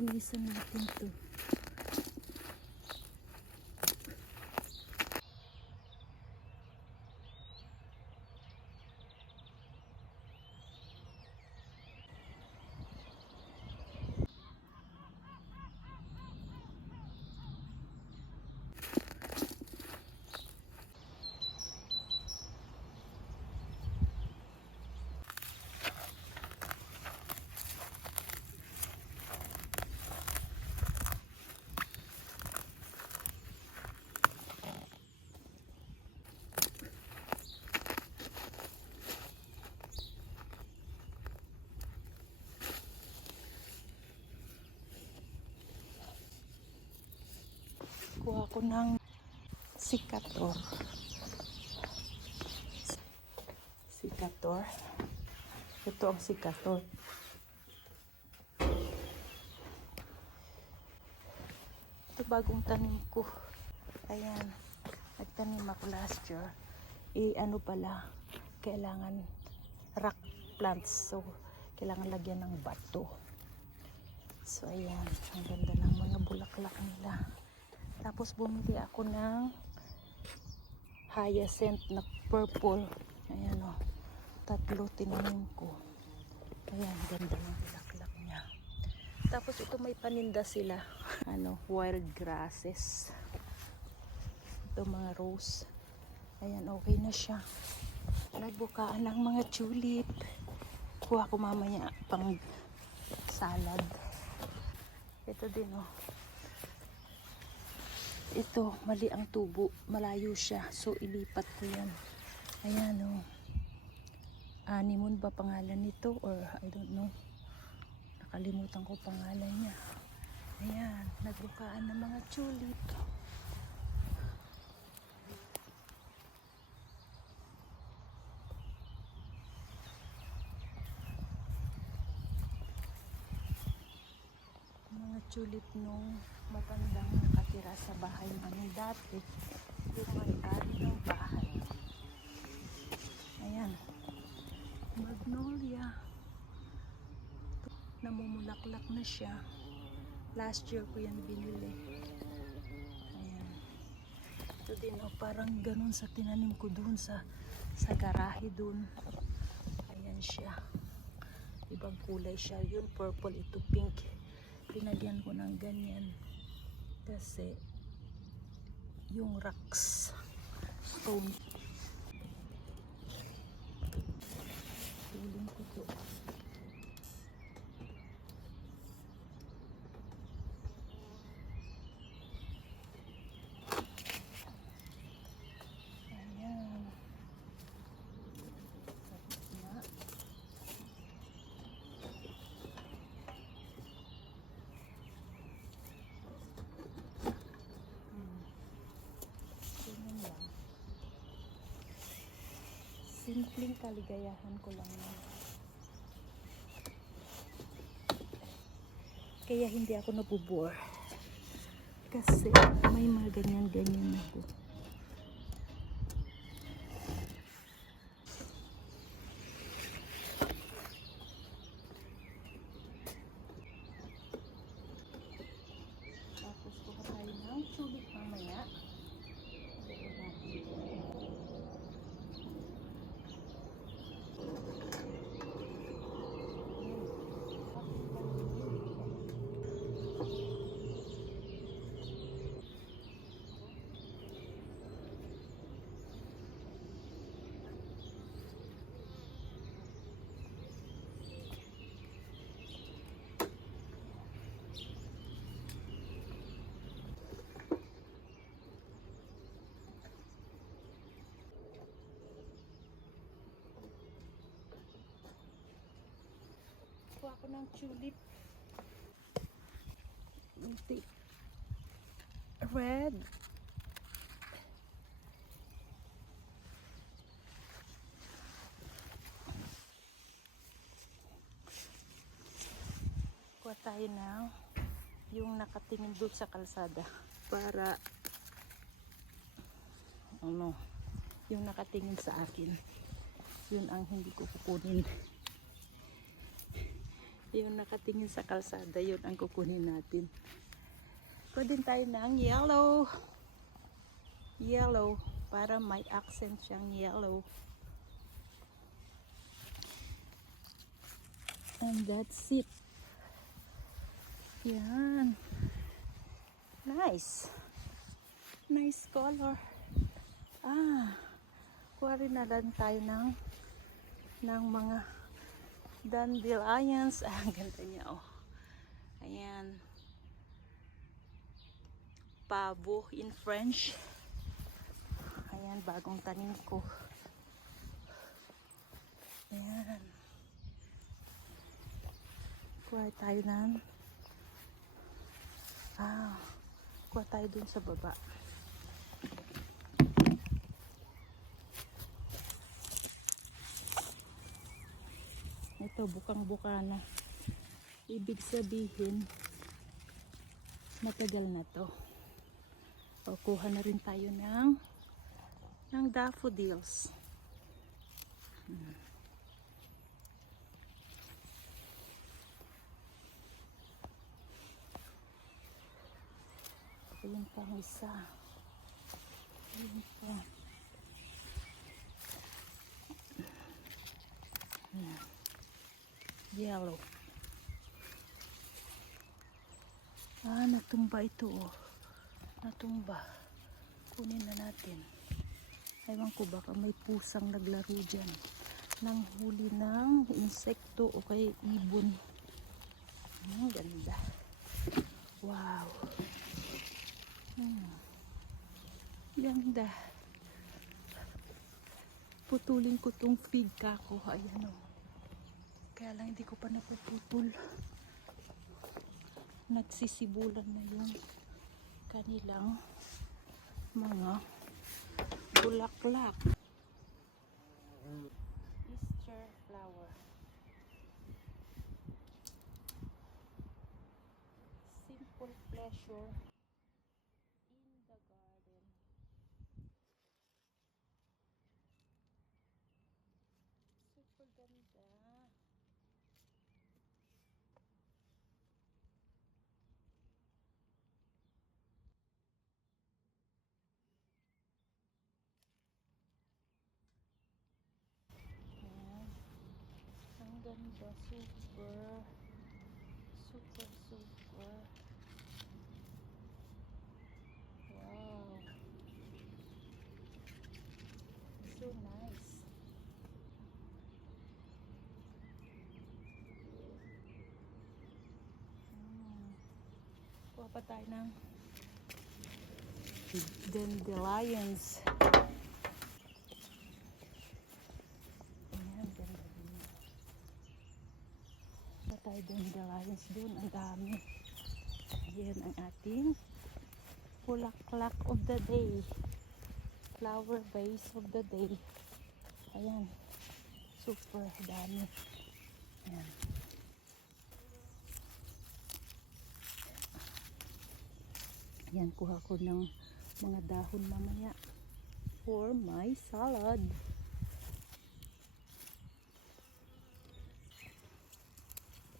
linisan natin to. Kuha ko ng sikator. Sikator. Ito ang sikator. Ito bagong tanim ko. Ayan. Nagtanim ako last year. Ano pala, kailangan rock plants. So, kailangan lagyan ng bato. So, ayan. Ang ganda ng mga bulaklak nila. Tapos bumili ako ng hyacinth na purple. Ayan o. 3 tinanim ko. Ayan, ganda ng bulaklak niya. Tapos ito may paninda sila. Wild grasses. Ito mga rose. Ayan, okay na siya. Nagbukaan ng mga tulip. Kuha ko mamaya pang salad. Ito din o. Ito, mali ang tubo. Malayo siya. So, ilipat ko yan. Ayan, o. Anemone ba pangalan nito? Or, I don't know. Nakalimutan ko pangalan niya. Ayan, nagbukaan ng mga tulip. Mga tulip nung matandang nakatira sa bahay namin dati, yung may-ari ng bahay. Ayan, magnolia, namumulaklak na siya. Last year ko yan binili. Ayan, ito din parang ganun sa tinanim ko dun sa garahe dun. Ayan siya, ibang kulay siya, yun purple, ito pink. Pinagyan ko ng ganyan kasi yung rocks stone tuling ko to. Ayan, simpleng kaligayahan ko lang yan. Kaya hindi ako nabubore kasi may mga ganyan-ganyan ako. Tapos kuha tayo ng tulip mamaya. Kuha ko ng tulip. Red. Kuha tayo ng yung nakatingin doon sa kalsada para yung nakatingin sa akin, yun ang hindi ko kukunin. Yung nakatingin sa kalsada, yun ang kukunin natin. Pwede tayo ng yellow. Yellow. Para may accent siyang yellow. And that's it. Yan. Nice. Nice color. Kuha rin na lang tayo ng mga dandelions. Ang ganda niya, oh. Ayan. Pavo in French. Ayan, bagong tanim ko. Ayan. Kuha tayo kuha tayo dun sa baba. Ito, bukang-buka na. Ibig sabihin, matagal na to. O, kuha na rin tayo ng daffodils. Ayun pa ang isa. Ayun pa. Yellow. Natumba ito, oh. Natumba. Kunin na natin. Ewan ko, baka may pusang naglaro dyan. Nang huli ng insekto o kay ibon. Ang ganda. Wow. Ganda. Putulin ko tong feed kako. Ayan, oh. Kaya lang hindi ko pa napuputol. Nagsisibulan na yung kanilang mga bulaklak. Easter flower. Simple pleasure in the garden. Super ganda. Ang ganda, super wow, so nice. Kuha pa tayo ng dandelions. Ayan, ganda din. Kuha tayo dandelions dun, ang dami. Ayan ang ating bulaklak of the day, flower vase of the day. Ayan, super dami. Ayan. Ayan, kuha ko ng mga dahon mamaya for my salad.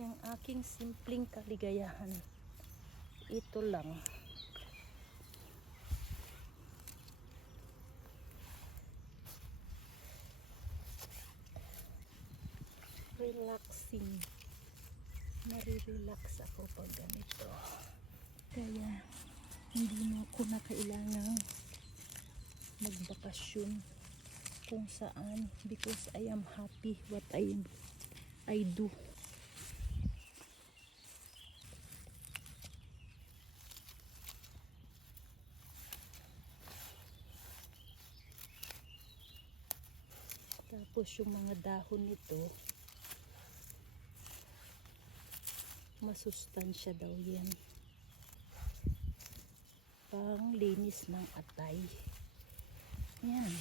Yung aking simpleng kaligayahan, ito lang. Relaxing. Nare-relax ako pag ganito. Kaya hindi mo ako na kailangang magbakasyon kung saan, because I am happy what I do. Tapos yung mga dahon nito, masustansya daw yan. Pang linis ng atay. Yan.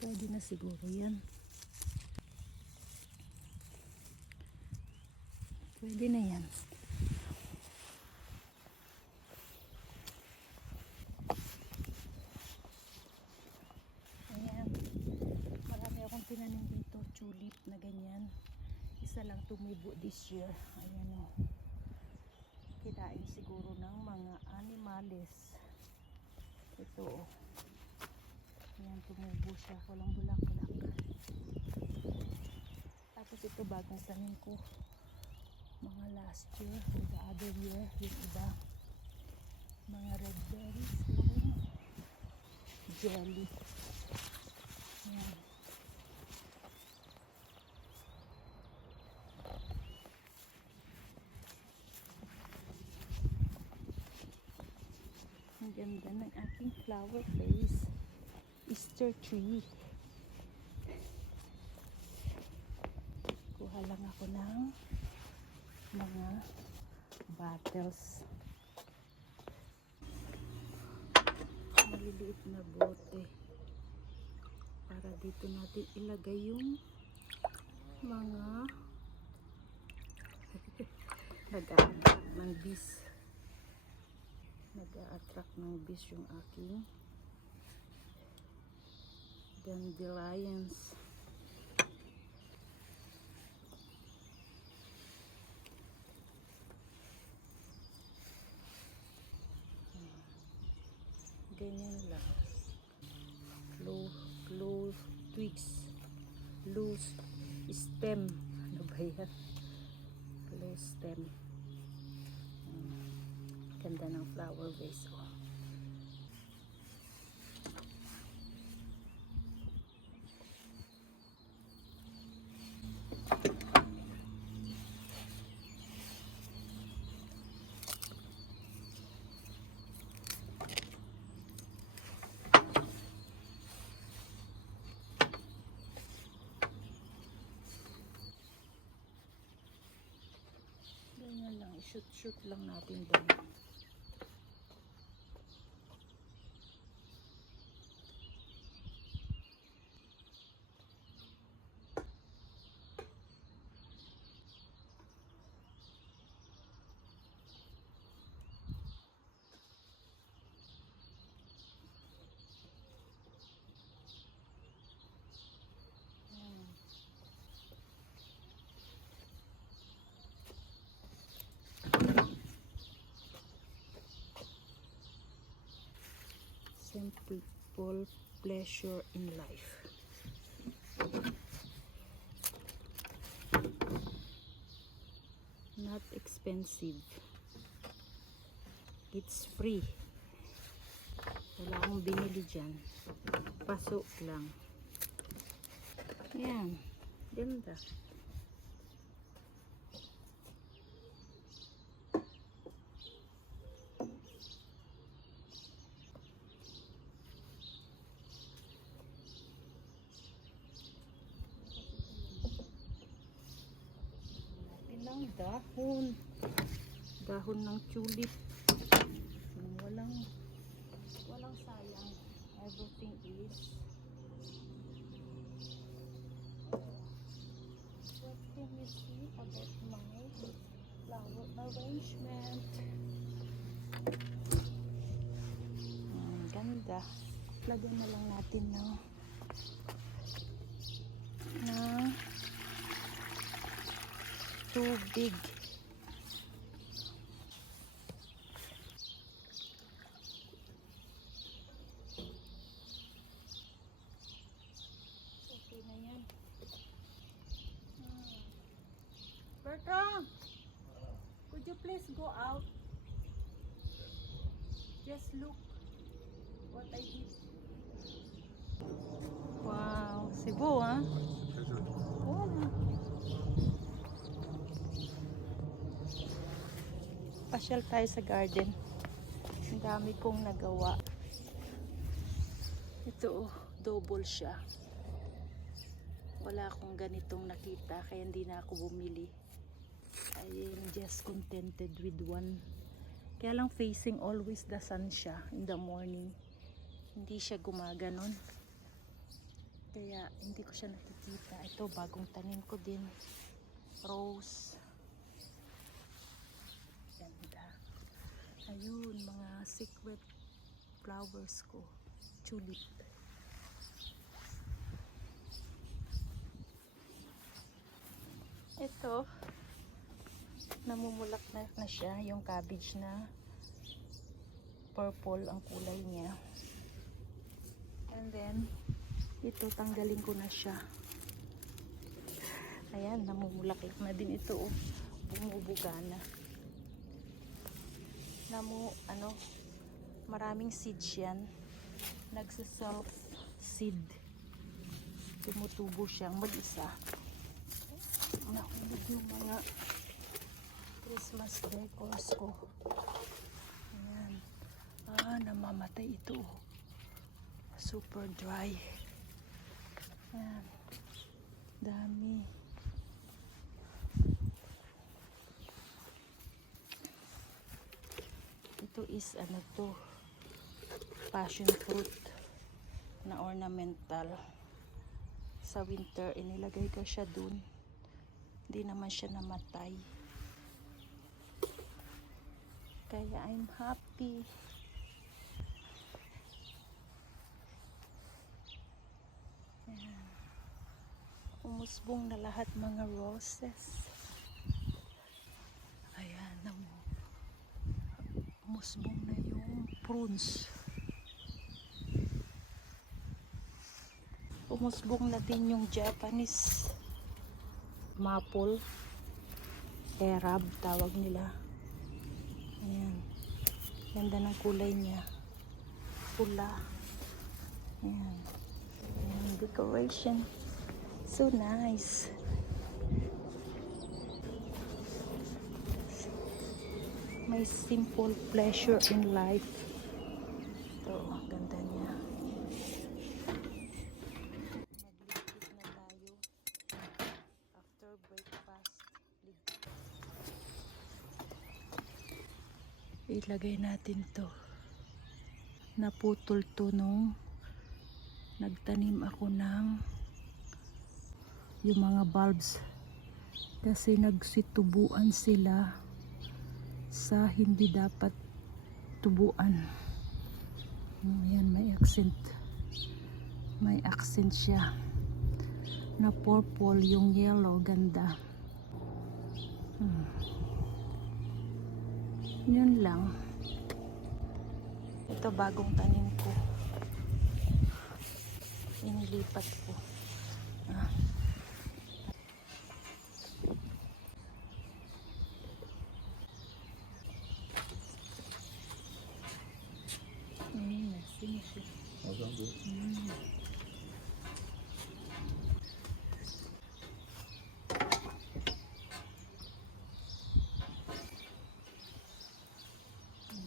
Pwede na siguro yan. Pwede na yan. Ayan. Marami akong tinanim dito. tumibo this year. Ayan o. Kinain siguro ng mga animales. Ito o. Ayan, tumubo siya. Walang bulaklak. Tapos ito bagong tanim ko. Mga last year or the other year. Yung iba. Mga red berries. Jelly. Ayan. Ang ganda ng aking flower place. Easter tree. Kuha lang ako ng mga bottles. Maliliit na bote. Para dito natin ilagay yung mga nag-a-attract ng bees. Nag-a-attract ng bees yung aking dandelions. Ganyan lang. Low twigs. Loose stem. Ano ba yan? Low stem. Ganda ng flower vase. Oh. Ganyan lang. Shoot lang natin doon. Simple pleasure in life. Not expensive. It's free. Wala akong binili dyan. Pasok lang. Yan. Ganda. Ilang dahon ng tulip. Walang sayang. Everything is what can you see about my flower arrangement? Ganda. Lagyan na lang natin ng tubig. Okay na yan. Bertrand, could you please go out? Just look what I did. Wow, Cebu, ha? Wala. Pasyal tayo sa garden. Ang dami kong nagawa. Ito, double siya. Wala akong ganitong nakita, kaya hindi na ako bumili. I am just contented with one. Kaya lang facing always the sun siya in the morning. Hindi siya gumaganon. Kaya hindi ko siya nakikita. Ito, bagong tanim ko din. Rose. Ganda. Ayun, mga secret flowers ko. Tulip. Ito, namumulak na siya, yung cabbage na purple ang kulay niya. And then, ito, tanggalin ko na siya. Ayan, namumulaklak na din ito. Oh. Bumubuga na. Maraming seeds yan. Nagsa-self seed. Tumutubo siyang mag-isa. Nahulog yung mga Christmas decors ko. Ayan. Namamatay ito. Super dry. Ayan. Dami. Ito is passion fruit na ornamental. Sa winter, inilagay ko siya dun. Hindi naman siya namatay. Kaya I'm happy. Ayan. Umusbong na lahat mga roses. Ayan, umusbong na yung prunes. Umusbong na din yung Japanese maple. Arab tawag nila. Ayan. Ganda ng kulay niya. Pula. Ayan. Ayan, decoration. So nice. May simple pleasure in life. Ito, ganda niya. Magligpit na tayo. After breakfast, ilagay natin to. Naputol to nung nagtanim ako ng yung mga bulbs kasi nagsitubuan sila sa hindi dapat tubuan. Ayan, may accent siya na purple, yung yellow, ganda. Yun lang. Ito bagong tanim ko, inilipat ko.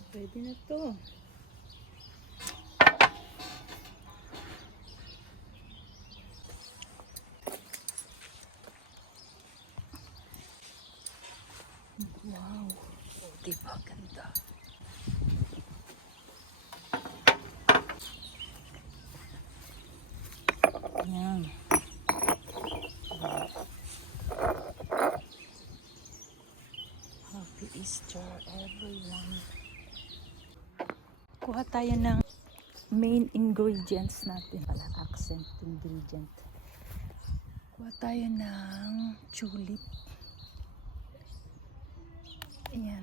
Pwede na to. Wow. Oh, diba ganda. Ayan. Happy Easter, everyone. Kuha tayo ng main ingredients natin. Pala, accent ingredient. Kuha tayo ng tulip. Ayan.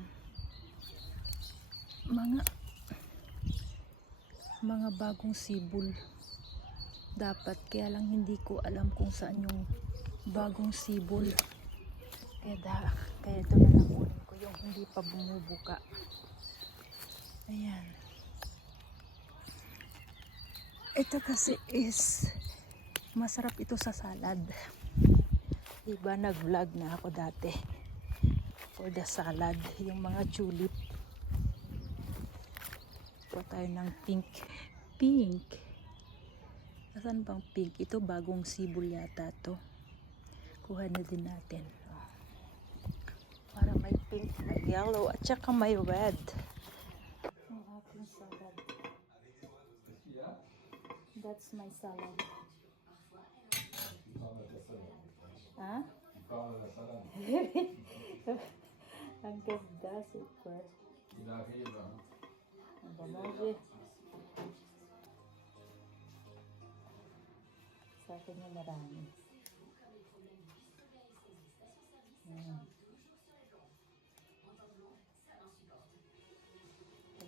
Mga bagong sibol. Dapat, kaya lang hindi ko alam kung saan yung bagong sibol. Kaya ito na lang ulit ko yung hindi pa bumubuka. Ayan. Ito kasi is masarap ito sa salad. Diba, nag-vlog na ako dati for the salad, yung mga tulip. Kuha tayo ng pink. Asan bang pink? Ito bagong sibol yata to. Kuha na din natin. Para may pink, may yellow, at saka may red. Ang ating salad. That's my salad. Ha? Ang ganda, super. Ang bamoje. Sa akin yung marami.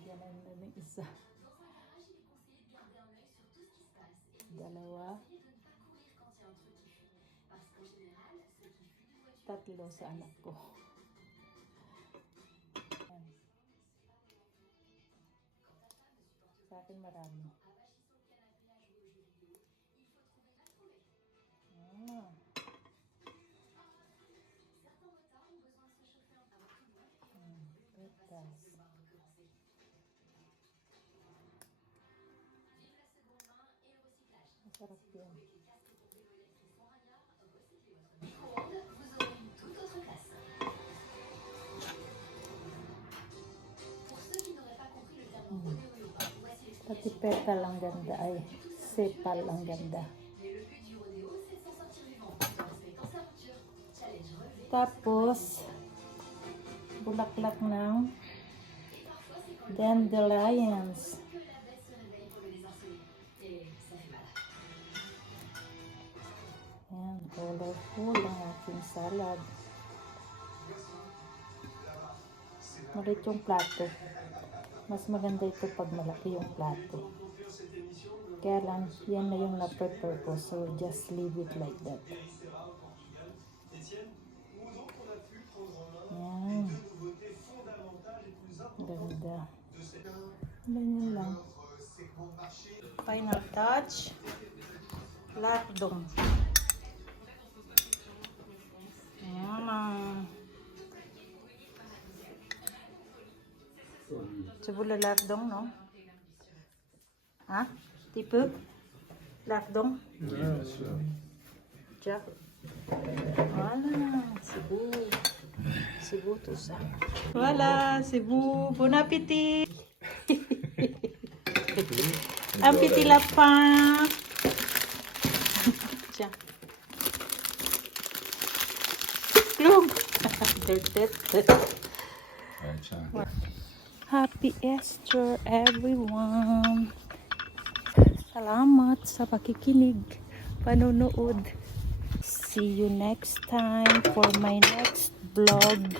Yan ang naming isa. Dalawa. Tatlo sa anak ko. Yan. Sa akin marami. Petas. Masarap yan. Pati petal ang ganda. Ay, sepal ang ganda. Tapos, bulaklak ng dandelions. Ayan, colorful ang aking salad. Malit yung plato. Mas maganda ito pag malaki yung plato. Kaya lang, yan na yung na-prepare ko. So, just leave it like that. Yan. Ganda. Ganyan lang. Final touch. Lardong. Yan. Cebula lardong, no? Ha? Tipe? Lardong? Jack. Wala. Cebu. Cebu to sa. Wala. Cebu. Bon appetit. Ang pitila pa. Jack. Klug. Happy Easter everyone. Salamat sa pakikinig, panonood. See you next time for my next vlog.